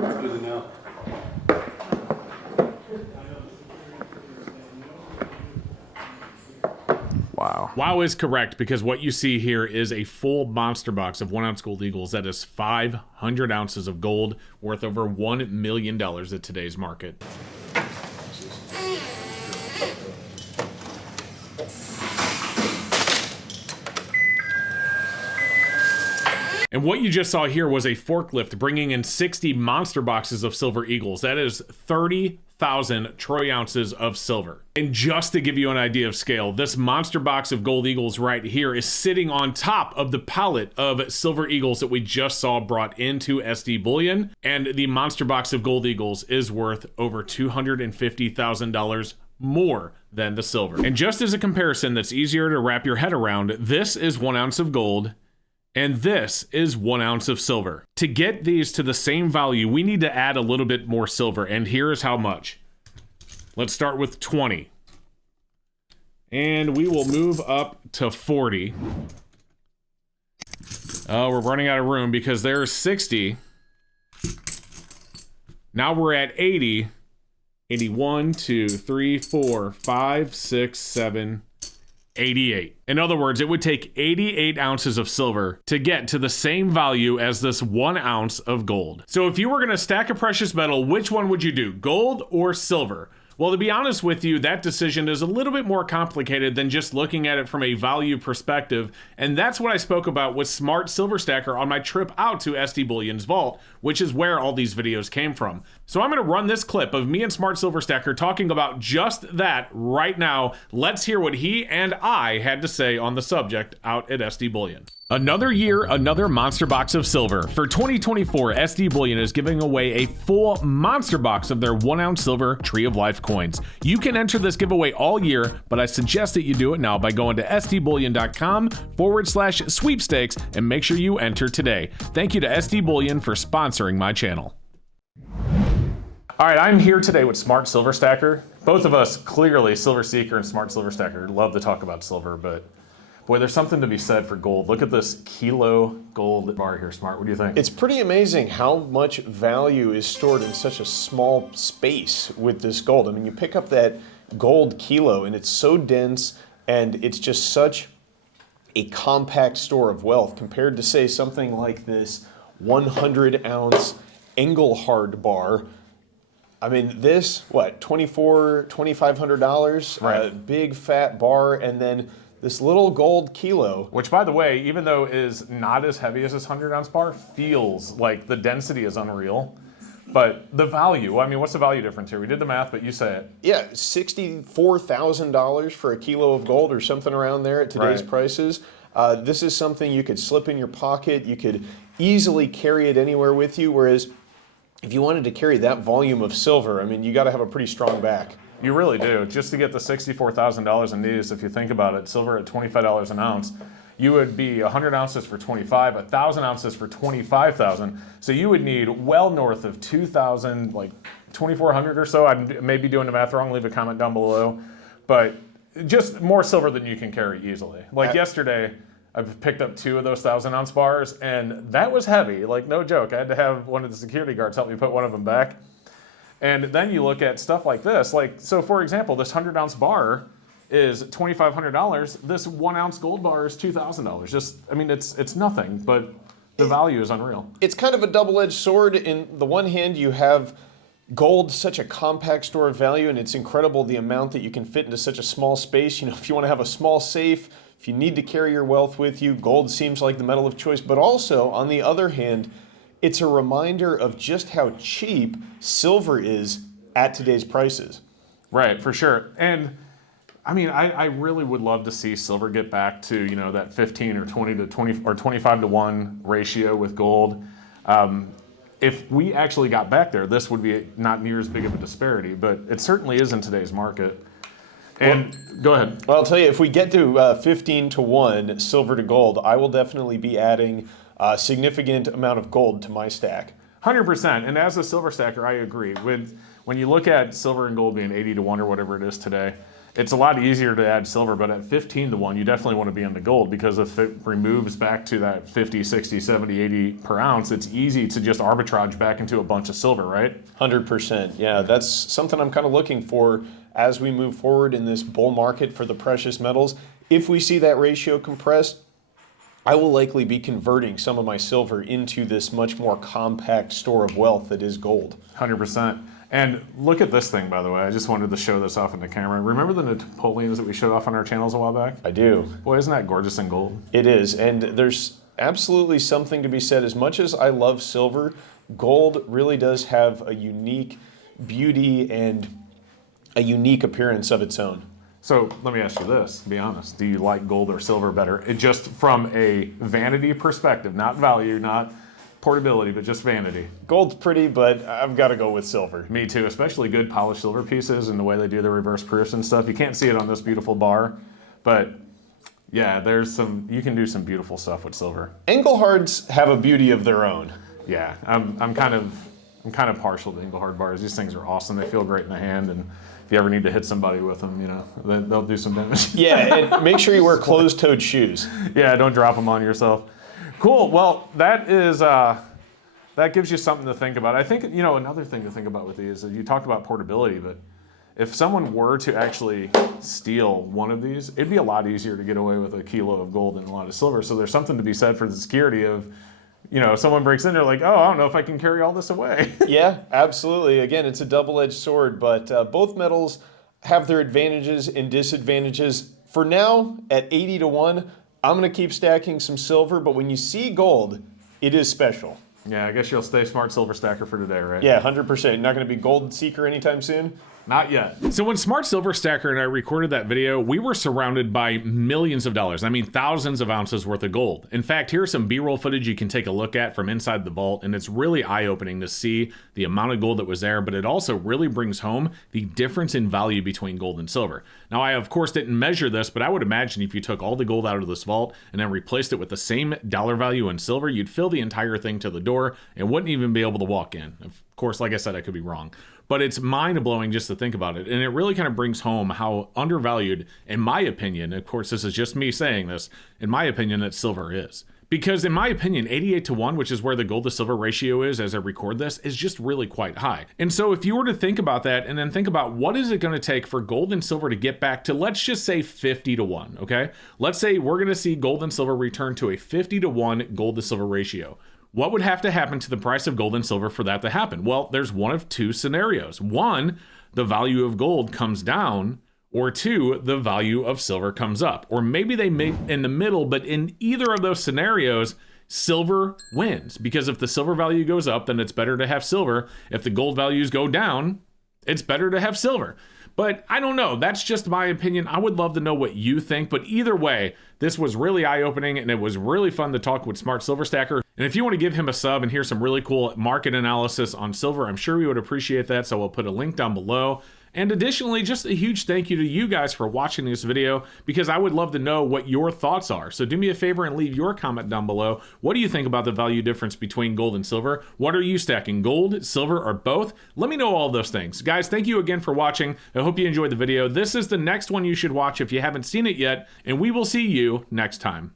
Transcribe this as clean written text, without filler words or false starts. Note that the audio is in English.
That's good to know. Wow. Wow is correct, because what you see here is a full monster box of 1 ounce gold eagles. That is 500 ounces of gold, worth over $1 million at today's market. And what you just saw here was a forklift bringing in 60 monster boxes of silver eagles. That is 30,000 troy ounces of silver. And just to give you an idea of scale, this monster box of gold eagles right here is sitting on top of the pallet of silver eagles that we just saw brought into SD Bullion. And the monster box of gold eagles is worth over $250,000 more than the silver. And just as a comparison that's easier to wrap your head around, this is 1 ounce of gold, and this is 1 ounce of silver. To get these to the same value, we need to add a little bit more silver, and here is how much. Let's start with 20. And we will move up to 40. Oh, we're running out of room because there's 60. Now we're at 80. 81, 2, 3, 4, 5, 6, 7, 88. In other words, it would take 88 ounces of silver to get to the same value as this 1 ounce of gold. So if you were gonna stack a precious metal, which one would you do, gold or silver? Well, to be honest with you, that decision is a little bit more complicated than just looking at it from a value perspective, and that's what I spoke about with Smart Silver Stacker on my trip out to SD Bullion's vault, which is where all these videos came from. So I'm gonna run this clip of me and Smart Silver Stacker talking about just that right now. Let's hear what he and I had to say on the subject out at SD Bullion. Another year, another monster box of silver. For 2024, SD Bullion is giving away a full monster box of their 1 ounce silver Tree of Life coins. You can enter this giveaway all year, but I suggest that you do it now by going to sdbullion.com/sweepstakes and make sure you enter today. Thank you to SD Bullion for sponsoring my channel. All right, I'm here today with Smart Silver Stacker. Both of us, clearly, Silver Seeker and Smart Silver Stacker, love to talk about silver, but boy, there's something to be said for gold. Look at this kilo gold bar here, Smart. What do you think? It's pretty amazing how much value is stored in such a small space with this gold. I mean, you pick up that gold kilo and it's so dense and it's just such a compact store of wealth compared to, say, something like this 100 ounce Engelhard bar. I mean, this, what, $2,500? Right. Big fat bar, and then this little gold kilo. Which, by the way, even though is not as heavy as this 100 ounce bar, feels like the density is unreal. But the value, I mean, what's the value difference here? We did the math, but you say it. Yeah, $64,000 for a kilo of gold or something around there at today's prices. This is something you could slip in your pocket. You could easily carry it anywhere with you, whereas if you wanted to carry that volume of silver, I mean, you got to have a pretty strong back. You really do. Just to get the $64,000 in these, if you think about it, silver at $25 an ounce, you would be 100 ounces for 25, 1,000 ounces for 25,000. So you would need well north of 2,000, like 2,400 or so. I may be doing the math wrong. Leave a comment down below. But just more silver than you can carry easily. Like yesterday, I picked up 2 of those 1,000 ounce bars, and that was heavy. Like, no joke. I had to have one of the security guards help me put one of them back. And then you look at stuff like this. Like, so for example, this 100 ounce bar is $2,500. This 1 ounce gold bar is $2,000. Just, I mean, it's nothing, but the value is unreal. It's kind of a double-edged sword. In the one hand, you have gold, such a compact store of value, and it's incredible the amount that you can fit into such a small space. You know, if you want to have a small safe, if you need to carry your wealth with you, gold seems like the metal of choice. But also, on the other hand, it's a reminder of just how cheap silver is at today's prices. Right, for sure. And I mean, I really would love to see silver get back to, you know, that 15 or 20 to 20 or 25 to 1 ratio with gold. If we actually got back there, this would be not near as big of a disparity, but it certainly is in today's market. And go ahead. Well, I'll tell you, if we get to 15 to 1 silver to gold, I will definitely be adding a significant amount of gold to my stack. 100%. And as a silver stacker, I agree. When you look at silver and gold being 80 to 1 or whatever it is today, it's a lot easier to add silver, but at 15 to 1, you definitely want to be into gold, because if it removes back to that 50, 60, 70, 80 per ounce, it's easy to just arbitrage back into a bunch of silver, right? 100%. Yeah, that's something I'm kind of looking for as we move forward in this bull market for the precious metals. If we see that ratio compressed, I will likely be converting some of my silver into this much more compact store of wealth that is gold. 100%. And look at this thing, by the way. I just wanted to show this off in the camera. Remember the Napoleons that we showed off on our channels a while back? I do. Boy, isn't that gorgeous in gold? It is, and there's absolutely something to be said. As much as I love silver, gold really does have a unique beauty and a unique appearance of its own. So let me ask you this, be honest. Do you like gold or silver better? It just from a vanity perspective, not value, not portability, but just vanity. Gold's pretty, but I've got to go with silver. Me too, especially good polished silver pieces and the way they do the reverse proofs and stuff. You can't see it on this beautiful bar, but yeah, you can do some beautiful stuff with silver. Englehards have a beauty of their own. Yeah, I'm kind of partial to Engelhard bars. These things are awesome. They feel great in the hand, and if you ever need to hit somebody with them, you know, they'll do some damage. Yeah, and make sure you wear closed-toed shoes. Yeah, don't drop them on yourself. Cool. Well, that gives you something to think about. I think, you know, another thing to think about with these is you talked about portability, but if someone were to actually steal one of these, it'd be a lot easier to get away with a kilo of gold than a lot of silver. So there's something to be said for the security of, you know, if someone breaks in, they're like, oh, I don't know if I can carry all this away. Yeah, absolutely. Again, it's a double-edged sword, but both metals have their advantages and disadvantages. For now, at 80 to 1, I'm going to keep stacking some silver, but when you see gold, it is special. Yeah, I guess you'll stay smart silver stacker for today, right? Yeah, 100%. Not going to be gold seeker anytime soon? Not yet. So when Smart Silver Stacker and I recorded that video, we were surrounded by millions of dollars. I mean, thousands of ounces worth of gold. In fact, here's some B-roll footage you can take a look at from inside the vault, and it's really eye-opening to see the amount of gold that was there, but it also really brings home the difference in value between gold and silver. Now, I, of course, didn't measure this, but I would imagine if you took all the gold out of this vault and then replaced it with the same dollar value in silver, you'd fill the entire thing to the door and wouldn't even be able to walk in. Of course, like I said, I could be wrong. But it's mind-blowing just to think about it. And it really kind of brings home how undervalued, in my opinion, of course, this is just me saying this, in my opinion, that silver is. Because in my opinion, 88 to 1, which is where the gold to silver ratio is as I record this, is just really quite high. And so if you were to think about that and then think about what is it going to take for gold and silver to get back to, let's just say 50 to 1, okay? Let's say we're going to see gold and silver return to a 50 to 1 gold to silver ratio. What would have to happen to the price of gold and silver for that to happen? Well, there's one of two scenarios. One, the value of gold comes down, or two, the value of silver comes up. Or maybe they meet in the middle, but in either of those scenarios, silver wins. Because if the silver value goes up, then it's better to have silver. If the gold values go down, it's better to have silver. But I don't know. That's just my opinion. I would love to know what you think. But either way, this was really eye-opening, and it was really fun to talk with Smart Silver Stacker. And if you want to give him a sub and hear some really cool market analysis on silver, I'm sure we would appreciate that. So we'll put a link down below. And additionally, just a huge thank you to you guys for watching this video, because I would love to know what your thoughts are. So do me a favor and leave your comment down below. What do you think about the value difference between gold and silver? What are you stacking, gold, silver, or both? Let me know all those things. Guys, thank you again for watching. I hope you enjoyed the video. This is the next one you should watch if you haven't seen it yet, and we will see you next time.